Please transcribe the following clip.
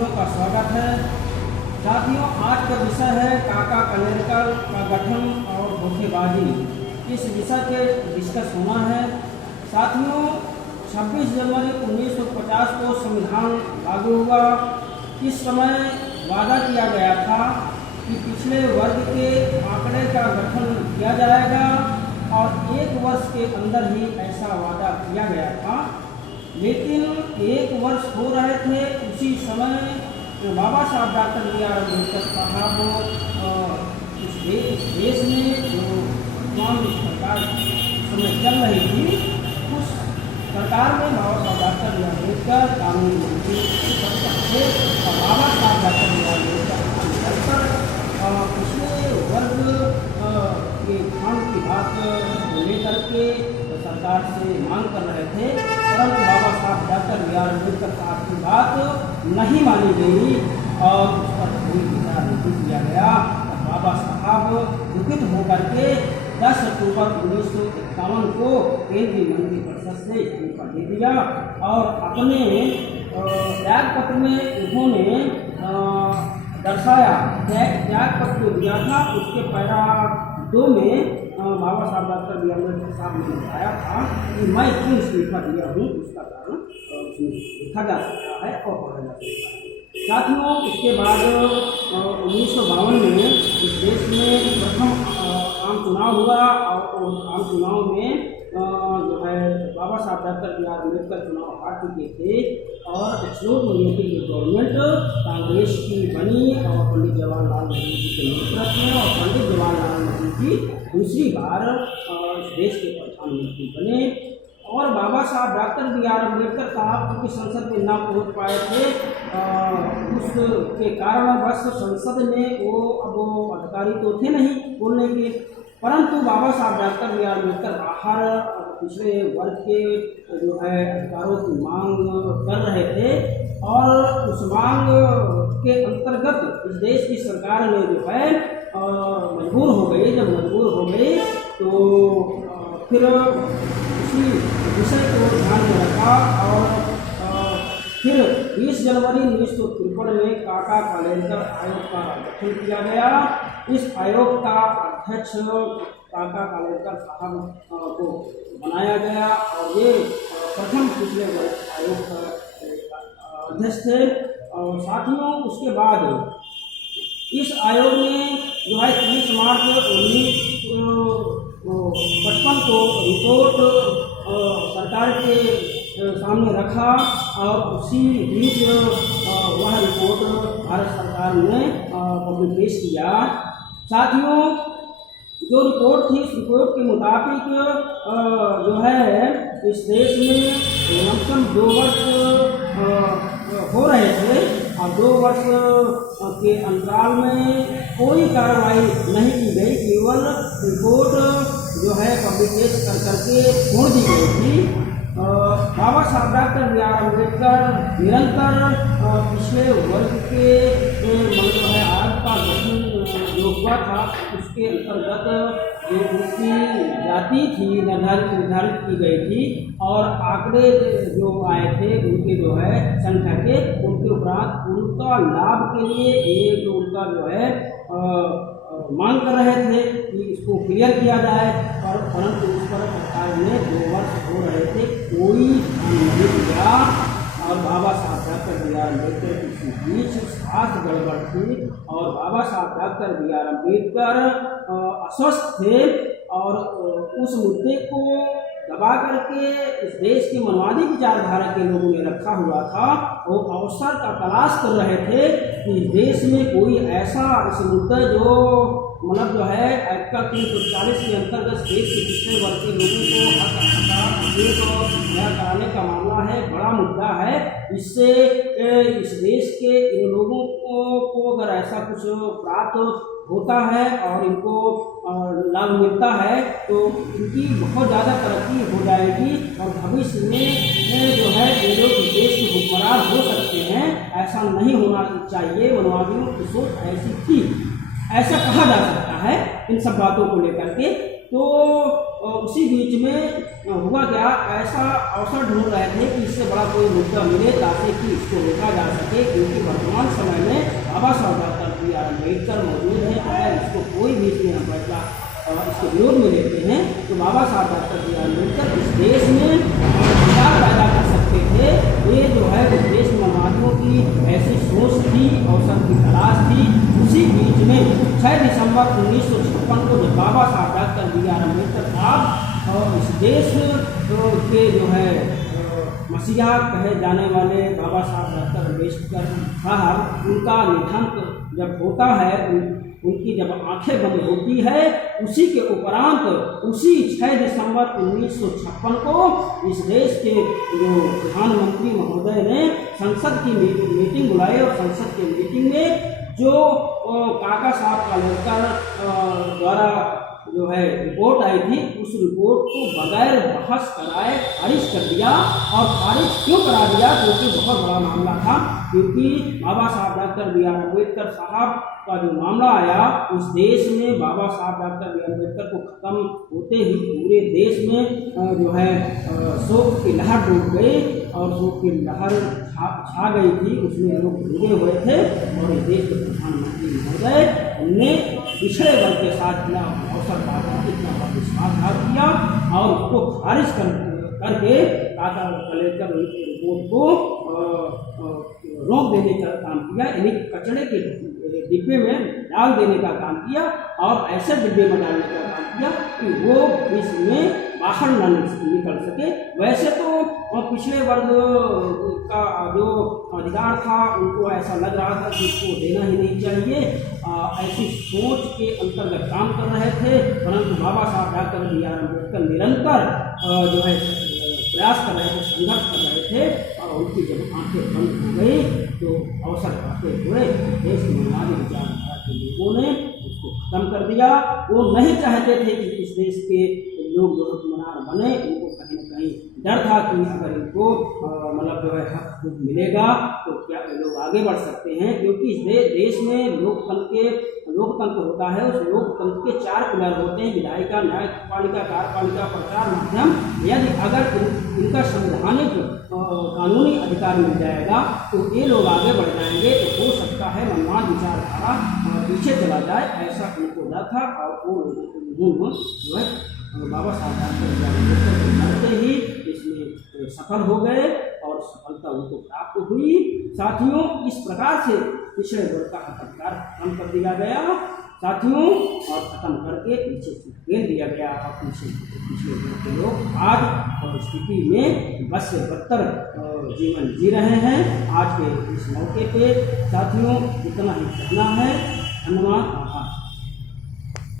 साथियों का स्वागत है। साथियों, आज का विषय है काका कालेलकर का गठन और धोखेबाजी। इस विषय पे डिस्कस होना है। साथियों, 26 जनवरी 1950 को संविधान लागू हुआ। इस समय वादा किया गया था कि पिछले वर्ग के आंकड़े का गठन किया जाएगा और 1 वर्ष के अंदर ही ऐसा वादा किया गया था। लेकिन 1 वर्ष हो रहे थे, उसी समय बाबा साहब डॉक्टर बी.आर. अम्बेडकर साहब इस देश में जो तमाम सरकार समय चल रही थी, उस सरकार में बाबा साहब डॉक्टर बी.आर. अम्बेडकर कानून मंत्री थे और बाबा साहब डॉक्टर बी.आर. अम्बेडकर पिछले वर्ग के खंड की बात लेकर के सरकार से मांग कर रहे थे, परंतु बाबा साहब डॉक्टर बी.आर. अम्बेडकर साहब की बात नहीं मानी गई और उस पर कोई विचार नहीं किया गया। बाबा साहब दुखित होकर के 10 अक्टूबर 1951 को केंद्रीय मंत्रिपरिषद से इस्तीफा दे दिया और अपने त्याग पत्र में उन्होंने दर्शाया, त्याग पत्र दिया था, उसके पैरा 2 में बाबा साहब डॉक्टर बी.आर. अम्बेडकर साहब ने बताया था कि मैं क्यों इस्तीफा दिया हूँ, उसका कारण उसमें लिखा जा सकता है और पढ़ा जा सकता है। साथियों, इसके बाद 1952 में इस देश में प्रथम आम चुनाव हुआ और आम चुनाव में जो है बाबा साहब डॉक्टर बी.आर. अम्बेडकर चुनाव हार चुके थे और एक्सक्लूड माइनॉरिटी की गवर्नमेंट कांग्रेस की बनी और पंडित जवाहरलाल नेहरू जी के नेतृत्व में और पंडित जवाहरलाल नेहरू जी दूसरी बार इस देश के प्रधानमंत्री बने। और बाबा साहब डॉक्टर बी.आर. अम्बेडकर साहब क्योंकि संसद में ना पहुँच पाए थे, उसके कारणवश संसद में वो अधिकारी तो थे नहीं बोलने के, परंतु बाबा साहब डॉक्टर बी.आर. अम्बेडकर बाहर पिछड़े वर्ग के जो है अधिकारों की मांग कर रहे थे और उस मांग के अंतर्गत इस देश की सरकार ने जो है मजबूर हो गई। जब मजबूर हो गई तो फिर उसी विषय को ध्यान में रखा और फिर 20 जनवरी 1953 में काका कालेलकर आयोग का गठन किया गया। इस आयोग का अध्यक्ष काका कालेलकर साहब को बनाया गया और ये प्रथम पिछले वर्ग आयोग का अध्यक्ष थे। और साथियों, उसके बाद इस आयोग ने जो है 30 मार्च 1955 को रिपोर्ट सरकार के सामने रखा और उसी बीच वह रिपोर्ट भारत सरकार ने पब्लिश किया। साथियों, जो रिपोर्ट थी, इस रिपोर्ट के मुताबिक जो है इस देश में लमसम 2 वर्ष हो रहे थे और 2 वर्ष के अंतराल में कोई कार्रवाई नहीं की गई, केवल रिपोर्ट जो है पब्लिश कर करके छोड़ दी गई थी। बाबा साहब डॉक्टर बी.आर. अम्बेडकर निरंतर पिछले वर्ग के जो है आयोग का गठन जो हुआ था उसके अंतर्गत जो उनकी जाति थी निर्धारित की गई थी और आंकड़े जो आए थे उनके जो है संख्या के, उनके उपरांत उनका लाभ के लिए ये जो उनका जो है मांग कर रहे थे कि इसको क्लियर किया जाए, परंतु उस पर सरकार ने 2 वर्ष हो रहे थे, कोई नहीं किया। और बाबा साहब डॉक्टर बी.आर. अम्बेडकर की बीच स्वास्थ्य गड़बड़ थी और बाबा साहब डॉक्टर बी.आर. अम्बेडकर अस्वस्थ थे और उस मुद्दे को दबा करके इस देश के मनवादी विचारधारा के लोगों ने रखा हुआ था। वो अवसर का तलाश कर रहे थे कि देश में कोई ऐसा इस मुद्दा जो मतलब जो है आर्टिकल 340 के अंतर्गत देश के पिछड़े वर्ग के लोगों को हक कराने का मामला है, बड़ा मुद्दा है। इससे इस देश के इन लोगों को अगर ऐसा कुछ प्राप्त होता है और इनको लाभ मिलता है तो इनकी बहुत ज़्यादा तरक्की हो जाएगी और भविष्य में जो है ये लोग देश के हुक्मरान हो सकते हैं। ऐसा नहीं होना चाहिए, मनवादियों की सोच ऐसी थी, ऐसा कहा जा सकता है इन सब बातों को लेकर के। तो उसी बीच में हुआ क्या, ऐसा अवसर ढूंढ रहे थे कि इससे बड़ा कोई मुद्दा मिले ताकि कि इसको रोका जा सके, क्योंकि वर्तमान समय में बाबा साहब डॉक्टर BR अम्बेडकर मौजूद है। अगर इसको कोई भी इसमें फैसला इसके विरोध में लेते हैं तो बाबा साहब डॉक्टर BR अम्बेडकर इस देश में विचार पैदा कर सकते थे। ये जो है उस देश में मानवों की ऐसी सोच थी, अवसर की तलाश थी। उसी बीच में 6 दिसंबर 1956 को जब बाबा साहब डॉक्टर BR अम्बेडकर साहब और इस देश के जो है मसीहा कहे जाने वाले बाबा साहब डॉक्टर अम्बेडकर साहब, उनका निधन जब होता है, उनकी जब आंखें बंद होती है, उसी के उपरांत उसी 6 दिसंबर 1956 को इस देश के जो प्रधानमंत्री महोदय ने संसद की मीटिंग बुलाई और संसद के मीटिंग में जो काका साहब कालेलकर द्वारा जो है रिपोर्ट आई थी, उस रिपोर्ट को बगैर बहस कराए खारिज कर दिया। और खारिज क्यों करा दिया? क्योंकि बहुत बड़ा मामला था, क्योंकि बाबा साहब डॉक्टर BR अम्बेडकर साहब का जो मामला आया उस देश में बाबा साहब डॉक्टर BR अम्बेडकर को खत्म होते ही पूरे देश में जो है शोक की लहर डूब गई और शोक की लहर छा गई थी। उसमें लोग डूबे हुए थे और इस देश के प्रधानमंत्री महोदय ने पिछड़े वर्ग के साथ किया अवसर पाकर इतना विश्वासघात किया और उसको खारिज करके काका कालेलकर रिपोर्ट को रोक देने का काम किया, यानी कचड़े के डिब्बे में डाल देने का काम किया और ऐसे डिब्बे में डालने का काम किया कि वो इसमें बाहर न निकल सके। वैसे तो पिछड़े वर्ग का जो अधिकार था उनको ऐसा लग रहा था कि इसको देना ही नहीं चाहिए, ऐसी सोच के अंतर्गत काम कर रहे थे। परंतु बाबा साहब डॉक्टर BR अम्बेडकर निरंतर जो है प्रयास कर रहे थे, संघर्ष कर रहे थे और उनकी जब आंखें बंद हो गई तो अवसर पाते हुए देश की बुनियादी विचारधारा के लोगों ने उसको खत्म कर दिया। वो नहीं चाहते थे कि इस देश के लोग जो हुक्मरान बने, उनको कहीं न कहीं डर था कि अगर इनको मतलब जो है हक मिलेगा तो क्या लोग आगे बढ़ सकते हैं, क्योंकि इस देश में लोकतंत्र होता है। उस लोकतंत्र के 4 पिलर होते हैं, विधायिका, न्यायपालिका, कार्यपालिका, प्रचार माध्यम। यदि अगर इनका संवैधानिक कानूनी अधिकार मिल जाएगा तो ये लोग आगे बढ़ जाएंगे। तो हो सकता है मनमान विचारधारा पीछे चला जाए, ऐसा उनको डर था और वो जो है बाबा साहब डॉक्टर ही इसमें सफल हो गए और सफलता उनको प्राप्त हुई। साथियों, इस प्रकार से पिछड़े वर्ग का अधिकार खत्म कर दिया गया साथियों, और खत्म करके पीछे फेंक दिया गया और पिछले वर्ग के लोग आज और स्थिति में बस से बदतर जीवन जी रहे हैं। आज के इस मौके पे साथियों इतना ही कहना है। धन्यवाद, आभार।